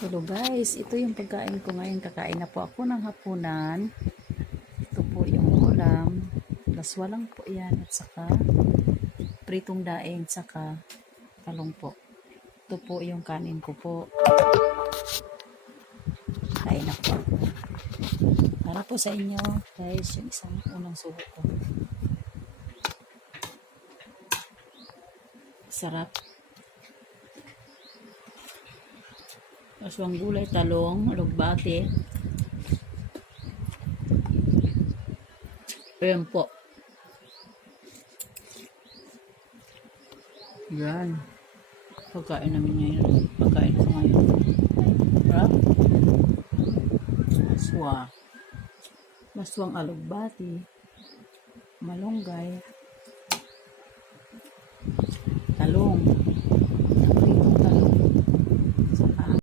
Hello guys, ito yung pagkain ko ngayon. Kakain na po ako ng hapunan. Ito po yung ulam. Laswa lang po yan. At saka pritong daing. Saka talong po. Ito po yung kanin ko po. Kain na po ako. Para po sa inyo guys, yung isang unang subo ko. Sarap. Aswang gulay, talong, alugbate. Ayan po. Yan. Pagkain namin ngayon. Pagkain ko ngayon. Sarap. Aswa. Aswang alugbate. Malunggay. Talong.